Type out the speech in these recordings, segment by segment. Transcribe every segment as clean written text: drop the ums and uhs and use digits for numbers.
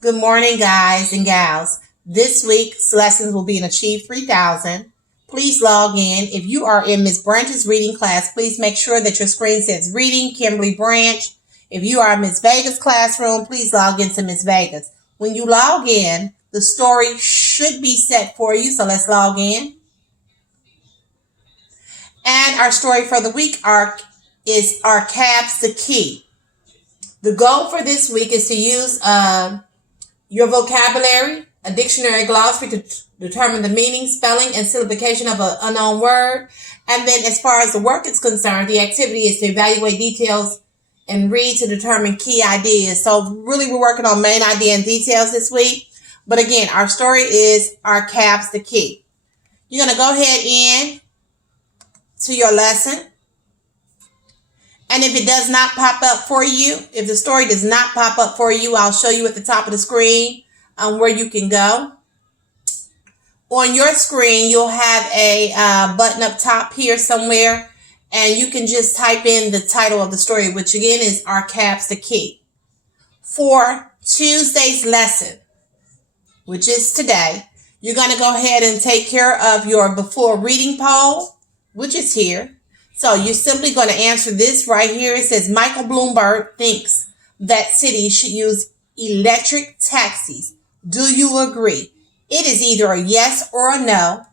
Good morning, guys and gals. This week's lessons will be in Achieve 3000. Please log in. If you are in Ms. Branch's reading class, please make sure that your screen says Reading Kimberly Branch. If you are in Ms. Vega's classroom, please log into Ms. Vega's. When you log in, the story should be set for you, so let's log in. And our story for the week is Are Cabs the Key? The goal for this week is to use your vocabulary, a dictionary glossary to determine the meaning, spelling, and syllabification of an unknown word. And then as far as the work is concerned, the activity is to evaluate details and read to determine key ideas. So really we're working on main idea and details this week. But again, our story is Are Cabs the Key? You're going to go ahead in to your lesson. And if it does not pop up for you, if the story does not pop up for you, I'll show you at the top of the screen where you can go. On your screen, you'll have a button up top here somewhere, and you can just type in the title of the story, which again is Are Cabs the Key? For Tuesday's lesson, which is today, you're going to go ahead and take care of your before reading poll, which is here. So you're simply going to answer this right here. It says Michael Bloomberg thinks that cities should use electric taxis. Do you agree? It is either a yes or a no.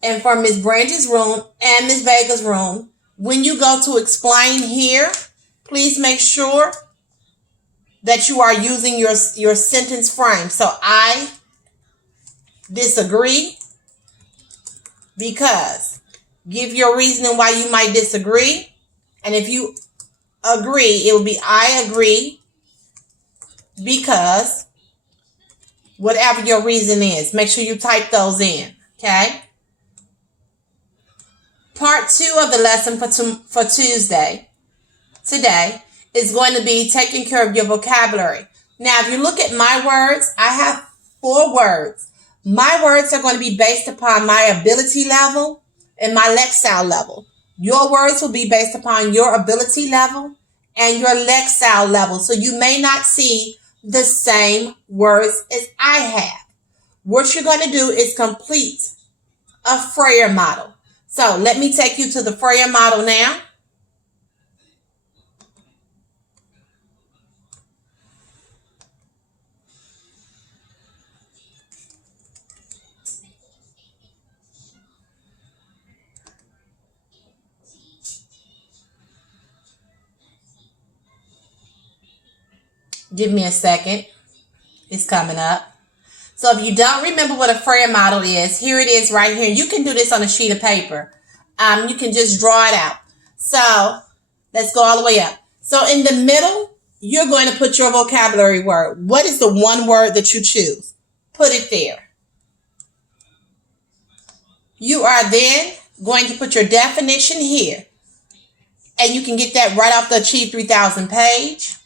And for Ms. Branch's room and Ms. Vega's room, when you go to explain here, please make sure that you are using your sentence frame. So I disagree because. Give your reasoning why you might disagree. And if you agree, it will be I agree because whatever your reason is. Make sure you type those in. Okay? Part 2 of the lesson for Tuesday, today, is going to be taking care of your vocabulary. Now, if you look at my words, I have 4 words. My words are going to be based upon my ability level and my lexile level. Your words will be based upon your ability level and your lexile level. So you may not see the same words as I have. What you're going to do is complete a Freyer model. So let me take you to the Freyer model now. Give me a second. It's coming up. So if you don't remember what a Freyer model is, here it is right here. You can do this on a sheet of paper. You can just draw it out. So let's go all the way up. So in the middle, you're going to put your vocabulary word. What is the one word that you choose? Put it there. You are then going to put your definition here. And you can get that right off the Achieve 3000 page.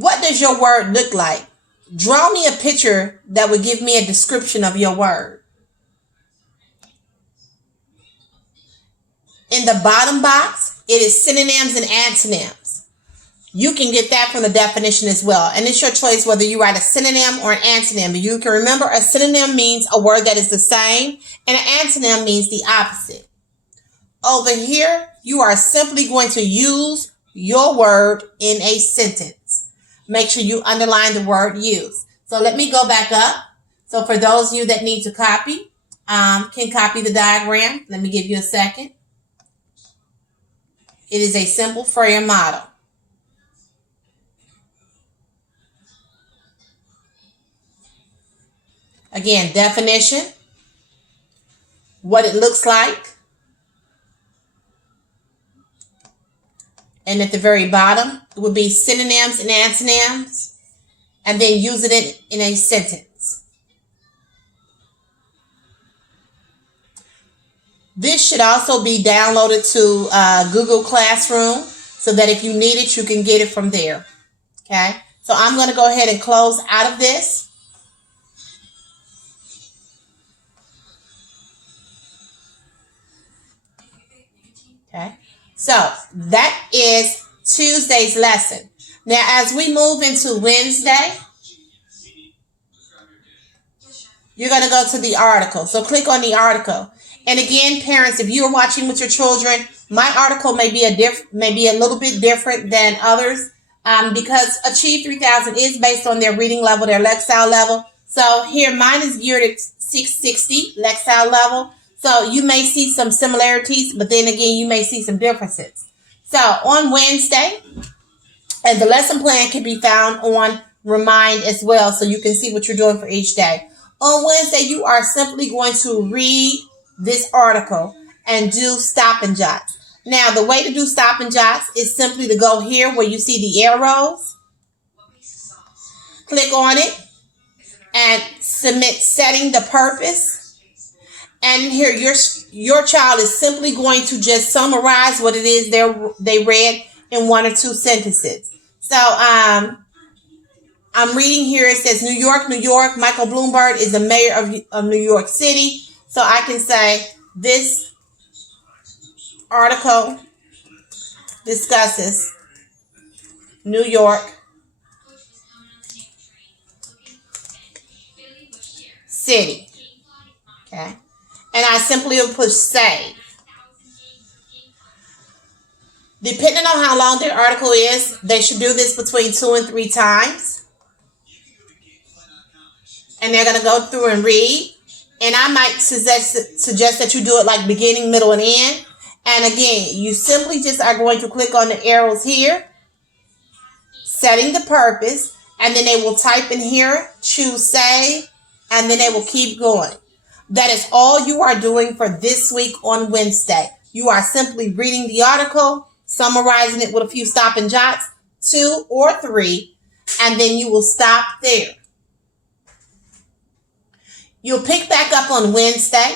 What does your word look like? Draw me a picture that would give me a description of your word. In the bottom box, it is synonyms and antonyms. You can get that from the definition as well. And it's your choice whether you write a synonym or an antonym. You can remember a synonym means a word that is the same, and an antonym means the opposite. Over here, you are simply going to use your word in a sentence. Make sure you underline the word use. So let me go back up. So for those of you that need to copy, can copy the diagram. Let me give you a second. It is a simple Freyer model. Again, definition, what it looks like. And at the very bottom, it would be synonyms and antonyms, and then using it in a sentence. This should also be downloaded to Google Classroom so that if you need it, you can get it from there. Okay, so I'm going to go ahead and close out of this. Okay. So that is Tuesday's lesson. Now, as we move into Wednesday, you're going to go to the article. So click on the article. And again, parents, if you're watching with your children, my article may be a little bit different than others because Achieve 3000 is based on their reading level, their Lexile level. So here, mine is geared at 660 Lexile level. So you may see some similarities, but then again, you may see some differences. So on Wednesday, and the lesson plan can be found on Remind as well, so you can see what you're doing for each day. On Wednesday, you are simply going to read this article and do stop and jots. Now, the way to do stop and jots is simply to go here where you see the arrows. Click on it and submit setting the purpose. And here, your child is simply going to just summarize what it is they read in 1 or 2 sentences. So, I'm reading here. It says, New York, New York. Michael Bloomberg is the mayor of New York City. So I can say this article discusses New York City. Okay. And I simply will push save. Depending on how long their article is, they should do this between 2 and 3 times. And they're going to go through and read. And I might suggest that you do it like beginning, middle, and end. And again, you simply just are going to click on the arrows here, setting the purpose, and then they will type in here, choose save, and then they will keep going. That is all you are doing for this week on Wednesday. You are simply reading the article, summarizing it with a few stop and jots, 2 or 3, and then you will stop there. You'll pick back up on Wednesday,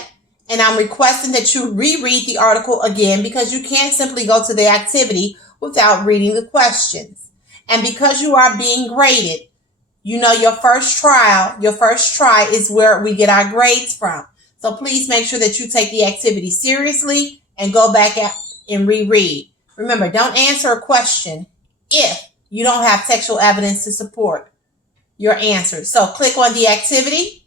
and I'm requesting that you reread the article again because you can't simply go to the activity without reading the questions. And because you are being graded, you know your first try is where we get our grades from. So please make sure that you take the activity seriously and go back and reread. Remember, don't answer a question if you don't have textual evidence to support your answer. So click on the activity.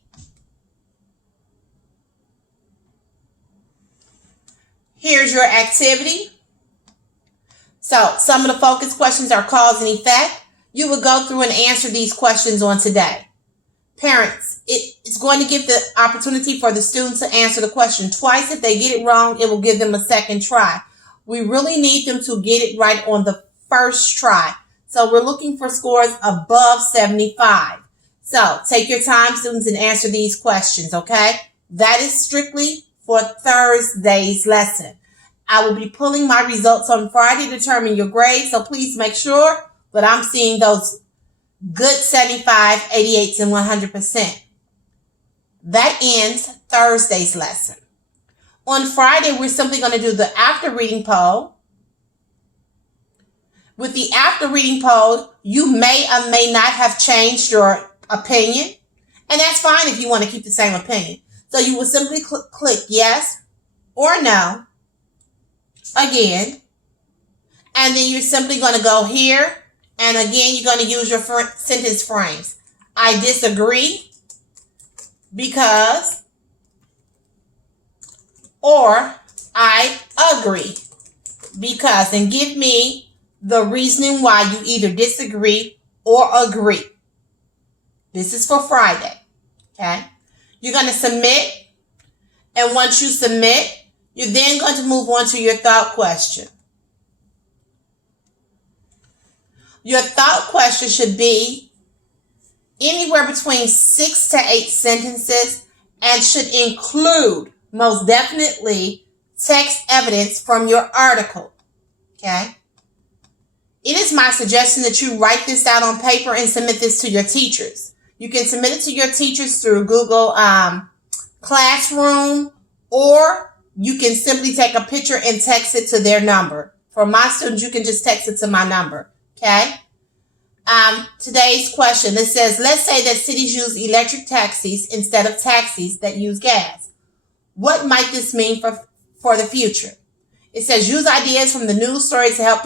Here's your activity. So some of the focus questions are cause and effect. You will go through and answer these questions on today. Parents, it's going to give the opportunity for the students to answer the question twice. If they get it wrong, it will give them a second try. We really need them to get it right on the first try. So we're looking for scores above 75. So take your time, students, and answer these questions, okay? That is strictly for Thursday's lesson. I will be pulling my results on Friday to determine your grade, so please make sure that I'm seeing those good 75, 88s, and 100%. That ends Thursday's lesson. On Friday, we're simply going to do the after reading poll. With the after reading poll, you may or may not have changed your opinion, and that's fine if you want to keep the same opinion. So you will simply click yes or no again. And then you're simply going to go here. And again, you're going to use your sentence frames. I disagree because, or I agree because, and give me the reasoning why you either disagree or agree. This is for Friday. Okay. You're going to submit, and once you submit, you're then going to move on to your thought question. Your thought question should be anywhere between 6 to 8 sentences and should include, most definitely, text evidence from your article. Okay? It is my suggestion that you write this out on paper and submit this to your teachers. You can submit it to your teachers through Google Classroom, or you can simply take a picture and text it to their number. For my students, you can just text it to my number. Okay? Today's question, it says, let's say that cities use electric taxis instead of taxis that use gas. What might this mean for the future? It says, use ideas from the news story to help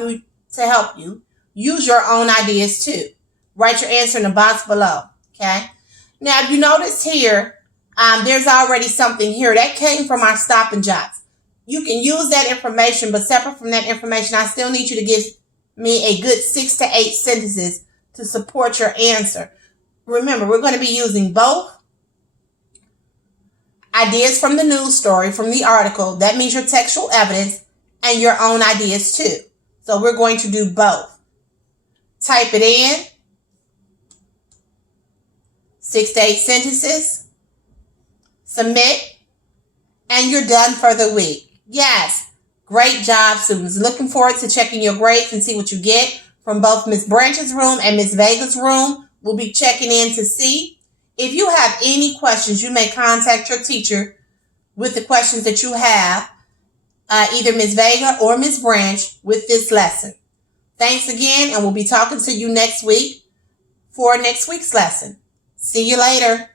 you. Use your own ideas too. Write your answer in the box below. Okay. Now, if you notice here, there's already something here that came from our Stop and Jots. You can use that information, but separate from that information, I still need you to give me a good 6 to 8 sentences to support your answer. Remember, we're going to be using both ideas from the news story, from the article. That means your textual evidence and your own ideas too. So we're going to do both. Type it in. 6 to 8 sentences. Submit. And you're done for the week. Yes. Great job, students. Looking forward to checking your grades and see what you get from both Ms. Branch's room and Ms. Vega's room. We'll be checking in to see. If you have any questions, you may contact your teacher with the questions that you have, either Ms. Vega or Ms. Branch, with this lesson. Thanks again, and we'll be talking to you next week for next week's lesson. See you later.